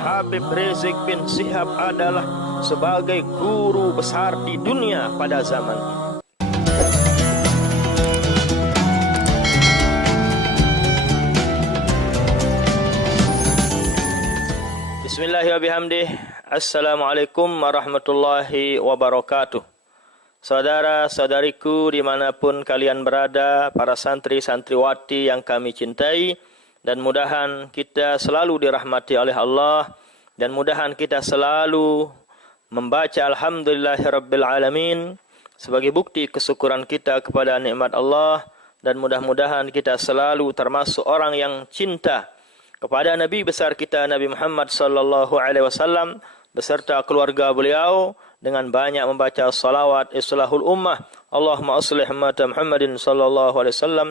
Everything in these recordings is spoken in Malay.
Habib Rizik bin Syihab adalah sebagai guru besar di dunia pada zaman ini. Bismillahirrahmanirrahim. Assalamualaikum warahmatullahi wabarakatuh. Saudara-saudariku dimanapun kalian berada, para santri-santriwati yang kami cintai, dan mudahan kita selalu dirahmati oleh Allah, dan mudahan kita selalu membaca Alhamdulillahirabbil alamin sebagai bukti kesyukuran kita kepada nikmat Allah, dan mudah-mudahan kita selalu termasuk orang yang cinta kepada Nabi besar kita Nabi Muhammad sallallahu alaihi wasallam beserta keluarga beliau dengan banyak membaca salawat islahul ummah. Allahumma aslih ummata Muhammadin sallallahu alaihi wasallam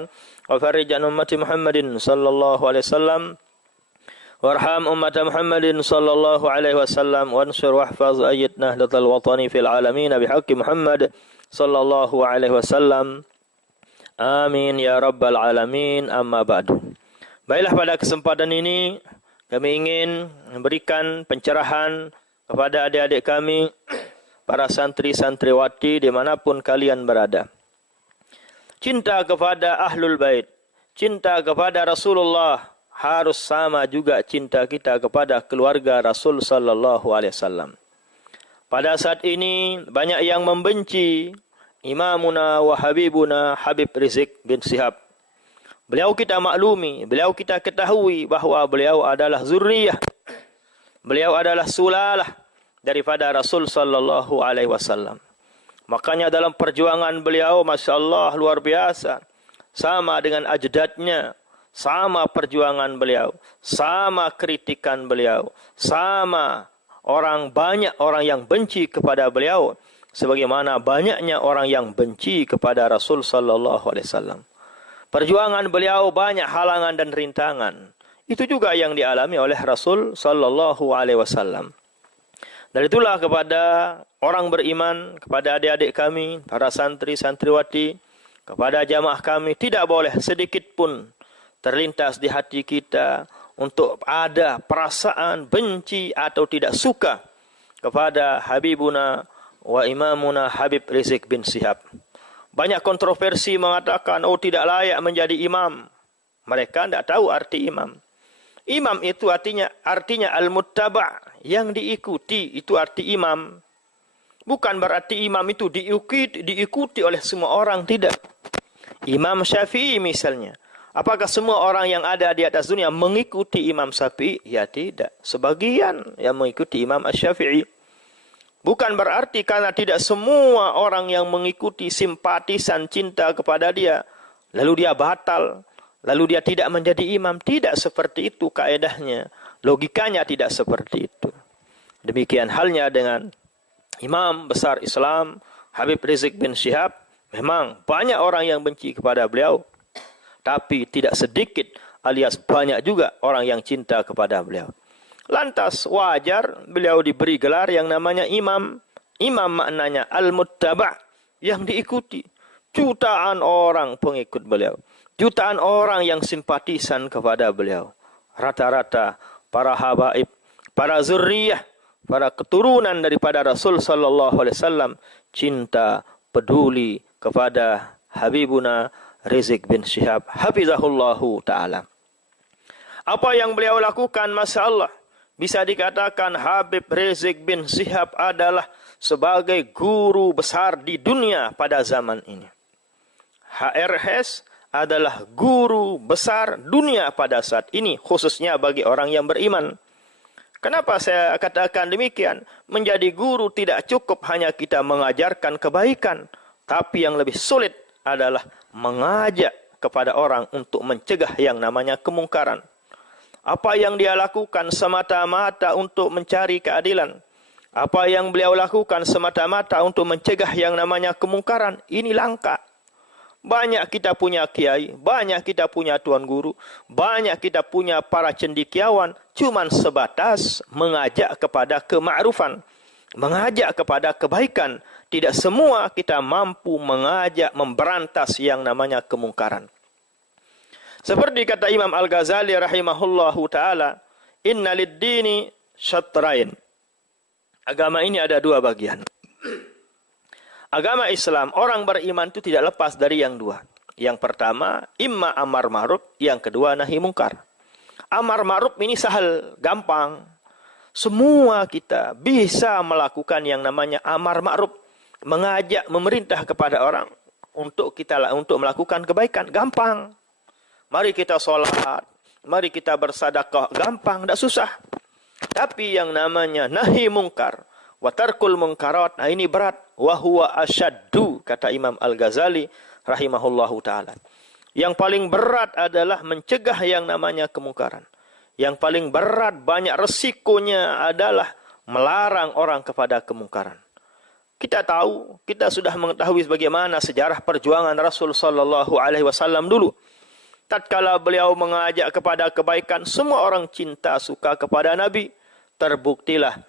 wa farij an ummati Muhammadin sallallahu alaihi wasallam warham ummata Muhammadin sallallahu alaihi wasallam wansur wahfaz ayyid nahdlatal watani fil alamin bihaqqi Muhammad sallallahu alaihi wasallam. Amin ya rabbal alamin. Amma ba'du. Baiklah, pada kesempatan ini kami ingin memberikan pencerahan kepada adik-adik kami, para santri-santriwati dimanapun kalian berada. Cinta kepada Ahlul Bait, cinta kepada Rasulullah harus sama juga cinta kita kepada keluarga Rasul sallallahu alaihi wasallam. Pada saat ini banyak yang membenci Imamuna wa Habibuna Habib Rizik bin Syihab. Beliau kita maklumi, beliau kita ketahui bahawa beliau adalah zurriyah. Beliau adalah sulalah daripada Rasul sallallahu alaihi wasallam. Makanya dalam perjuangan beliau, masya-Allah, luar biasa. Sama dengan ajdadnya, sama perjuangan beliau, sama kritikan beliau, sama banyak orang yang benci kepada beliau sebagaimana banyaknya orang yang benci kepada Rasul sallallahu alaihi wasallam. Perjuangan beliau banyak halangan dan rintangan. Itu juga yang dialami oleh Rasul sallallahu alaihi wasallam. Dan itulah kepada orang beriman, kepada adik-adik kami, para santri-santriwati, kepada jamaah kami, tidak boleh sedikit pun terlintas di hati kita untuk ada perasaan benci atau tidak suka kepada Habibuna wa Imamuna Habib Rizik bin Syihab. Banyak kontroversi mengatakan, oh tidak layak menjadi imam. Mereka tidak tahu arti imam. Imam itu artinya al-muttaba', yang diikuti, itu arti imam. Bukan berarti imam itu diikuti oleh semua orang, tidak. Imam Syafi'i misalnya. Apakah semua orang yang ada di atas dunia mengikuti Imam Syafi'i? Ya tidak. Sebagian yang mengikuti Imam Syafi'i. Bukan berarti karena tidak semua orang yang mengikuti simpatisan cinta kepada dia, lalu dia batal, lalu dia tidak menjadi imam. Tidak seperti itu kaedahnya. Logikanya tidak seperti itu. Demikian halnya dengan imam besar Islam, Habib Rizik bin Syihab. Memang banyak orang yang benci kepada beliau, tapi tidak sedikit alias banyak juga orang yang cinta kepada beliau. Lantas wajar beliau diberi gelar yang namanya imam. Imam maknanya al-muttaba', yang diikuti. Jutaan orang pengikut beliau. Jutaan orang yang simpatisan kepada beliau. Rata-rata para habaib, para zurriyah, para keturunan daripada Rasul sallallahu alaihi wasallam cinta, peduli kepada Habibuna Rizik bin Syihab hafizahullahu taala. Apa yang beliau lakukan, masya-Allah, bisa dikatakan Habib Rizik bin Syihab adalah sebagai guru besar di dunia pada zaman ini. HRS adalah guru besar dunia pada saat ini, khususnya bagi orang yang beriman. Kenapa saya katakan demikian? Menjadi guru tidak cukup hanya kita mengajarkan kebaikan, tapi yang lebih sulit adalah mengajak kepada orang untuk mencegah yang namanya kemungkaran. Apa yang dia lakukan semata-mata untuk mencari keadilan. Apa yang beliau lakukan semata-mata untuk mencegah yang namanya kemungkaran. Ini langka. Banyak kita punya kiai, banyak kita punya tuan guru, banyak kita punya para cendekiawan, cuman sebatas mengajak kepada kema'rufan, mengajak kepada kebaikan. Tidak semua kita mampu mengajak memberantas yang namanya kemungkaran. Seperti kata Imam Al-Ghazali rahimahullahu ta'ala, inna lid-dini syatrain. Agama ini ada dua bagian. Agama Islam, orang beriman itu tidak lepas dari yang dua. Yang pertama, imma amar ma'ruf, yang kedua nahi mungkar. Amar ma'ruf ini sahal, gampang. Semua kita bisa melakukan yang namanya amar ma'ruf, mengajak, memerintah kepada orang untuk melakukan kebaikan, gampang. Mari kita sholat, mari kita bersedekah, gampang, tidak susah. Tapi yang namanya nahi mungkar, wa tarkul munkarat, nah ini berat. Wa huwa asyaddu, kata Imam Al-Ghazali rahimahullahu ta'ala. Yang paling berat adalah mencegah yang namanya kemungkaran. Yang paling berat, banyak resikonya adalah melarang orang kepada kemungkaran. Kita tahu, kita sudah mengetahui bagaimana sejarah perjuangan Rasul sallallahu alaihi wasallam dulu. Tatkala beliau mengajak kepada kebaikan, semua orang cinta suka kepada Nabi. Terbuktilah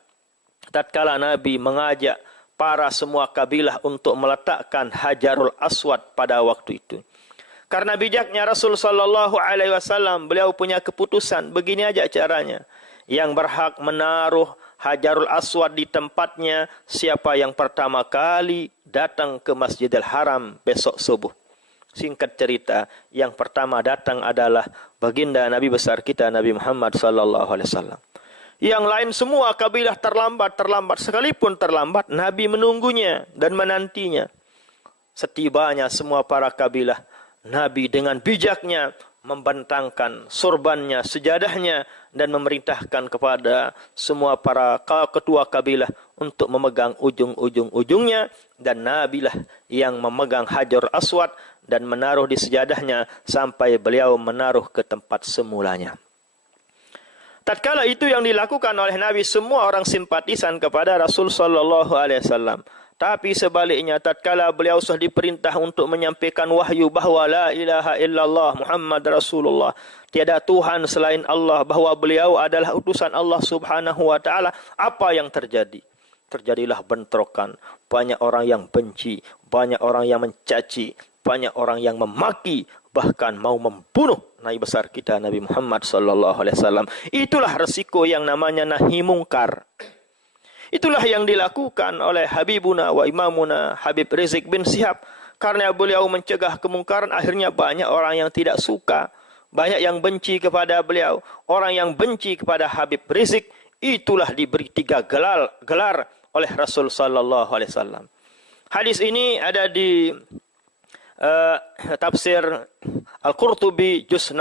tatkala Nabi mengajak para semua kabilah untuk meletakkan Hajarul Aswad pada waktu itu. Karena bijaknya Rasul sallallahu alaihi wasallam, beliau punya keputusan, begini aja caranya. Yang berhak menaruh Hajarul Aswad di tempatnya siapa yang pertama kali datang ke Masjidil Haram besok subuh. Singkat cerita, yang pertama datang adalah baginda Nabi besar kita Nabi Muhammad sallallahu alaihi wasallam. Yang lain semua kabilah terlambat. Sekalipun terlambat, Nabi menunggunya dan menantinya. Setibanya semua para kabilah, Nabi dengan bijaknya membentangkan surbannya, sejadahnya, dan memerintahkan kepada semua para ketua kabilah untuk memegang ujung-ujungnya. Dan Nabilah yang memegang Hajar Aswad dan menaruh di sejadahnya sampai beliau menaruh ke tempat semulanya. Tatkala itu yang dilakukan oleh Nabi, semua orang simpatisan kepada Rasul sallallahu alaihi wasallam. Tapi sebaliknya, tatkala beliau sudah diperintah untuk menyampaikan wahyu bahwa la ilaha illallah Muhammad Rasulullah, tiada Tuhan selain Allah, bahwa beliau adalah utusan Allah subhanahu wa ta'ala, apa yang terjadi? Terjadilah bentrokan. Banyak orang yang benci, banyak orang yang mencaci, banyak orang yang memaki, bahkan mau membunuh Nabi besar kita Nabi Muhammad sallallahu alaihi wasallam. Itulah resiko yang namanya nahi mungkar. Itulah yang dilakukan oleh Habibuna wa Imamuna Habib Rizik bin Syihab. Karena beliau mencegah kemungkaran, akhirnya banyak orang yang tidak suka, banyak yang benci kepada beliau. Orang yang benci kepada Habib Rizik, itulah diberi 3 gelar oleh Rasul sallallahu alaihi wasallam. Hadis ini ada di tafsir Al-Qurtubi juz 16,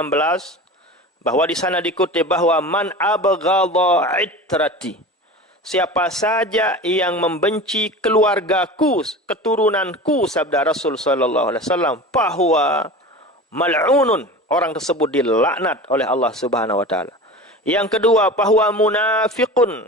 bahwa di sana dikutip bahwa man abghadha itrati, siapa saja yang membenci keluargaku, keturunanku, sabda Rasul sallallahu alaihi wasallam, bahwa mal'unun, orang tersebut dilaknat oleh Allah Subhanahu wa taala. Yang kedua, bahwa munafiqun,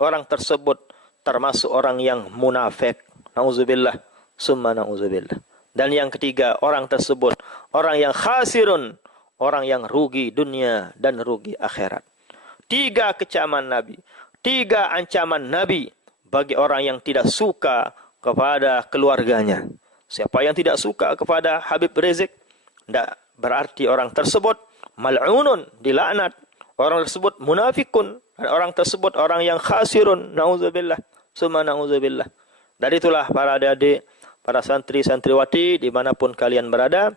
orang tersebut termasuk orang yang munafik. Nauzubillah, summa nauzubillah. Dan yang ketiga, orang tersebut orang yang khasirun, orang yang rugi dunia dan rugi akhirat. 3 kecaman Nabi, 3 ancaman Nabi bagi orang yang tidak suka kepada keluarganya. Siapa yang tidak suka kepada Habib Rizik, tidak berarti orang tersebut mal'unun, dilaknat. Orang tersebut munafikun, dan orang tersebut orang yang khasirun. Nauzubillah, summa nauzubillah. Dari itulah para adik-adik, para santri-santriwati dimanapun kalian berada,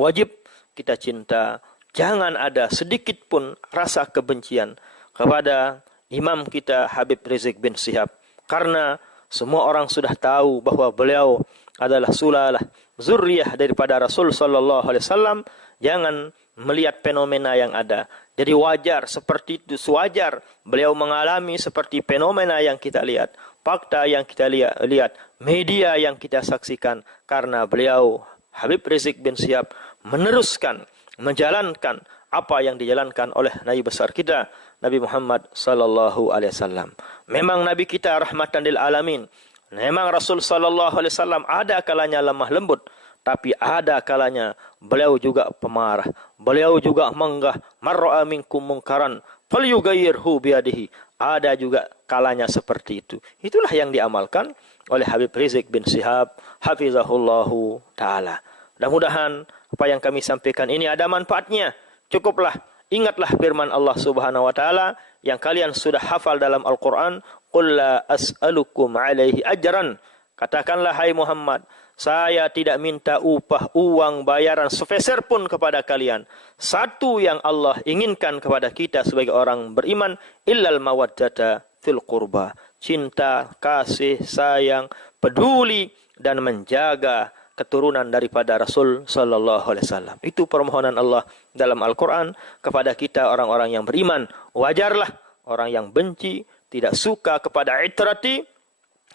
wajib kita cinta. Jangan ada sedikit pun rasa kebencian kepada imam kita Habib Rizik bin Syihab. Karena semua orang sudah tahu bahwa beliau adalah sulalah, zuriyah daripada Rasul sallallahu alaihi wasallam. Jangan melihat fenomena yang ada. Jadi wajar seperti itu, sewajar beliau mengalami seperti fenomena yang kita lihat. Fakta yang kita lihat, media yang kita saksikan, karena beliau Habib Rizik bin Syihab meneruskan, menjalankan apa yang dijalankan oleh Nabi besar kita Nabi Muhammad sallallahu alaihi wasallam. Memang Nabi kita rahmatan lil alamin. Memang Rasul sallallahu alaihi wasallam ada kalanya lemah lembut, tapi ada kalanya beliau juga pemarah. Beliau juga menggah, mar'a minkum munkaran falyughayyirhu biyadihi. Ada juga kalanya seperti itu. Itulah yang diamalkan oleh Habib Rizik bin Syihab hafizahullahu taala. Mudah-mudahan apa yang kami sampaikan ini ada manfaatnya. Cukuplah ingatlah firman Allah Subhanahu wa taala yang kalian sudah hafal dalam Al-Quran, qul la as'alukum alaihi ajran. Katakanlah, hai Muhammad, saya tidak minta upah, uang, bayaran sepeser pun kepada kalian. Satu yang Allah inginkan kepada kita sebagai orang beriman, illal mawaddata fil qurba. Cinta, kasih, sayang, peduli, dan menjaga keturunan daripada Rasul sallallahu alaihi wasallam. Itu permohonan Allah dalam Al-Quran kepada kita orang-orang yang beriman. Wajarlah orang yang benci, tidak suka kepada itrati,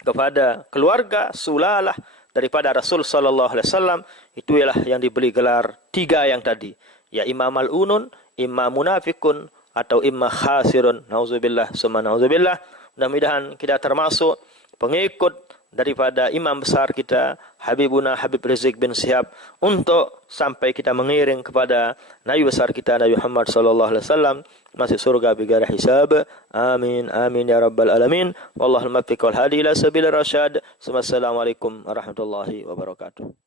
kepada keluarga, sulalah daripada Rasul sallallahu alaihi wasallam, itu ialah yang diberi gelar 3 yang tadi. Ya imma mal'unun, imma munafikun, atau imma khasirun. Nauzubillah summa nauzubillah. Mudah-mudahan kita termasuk pengikut daripada imam besar kita, Habibuna Habib Rizik bin Syihab, untuk sampai kita mengiring kepada Nabi besar kita Nabi Muhammad sallallahu alaihi wasallam masuk surga bighairi hisab. Amin amin ya rabbal alamin. Wallahul muwaffiq wal hadi ila sabilir rasyad. Wassalamualaikum warahmatullahi wabarakatuh.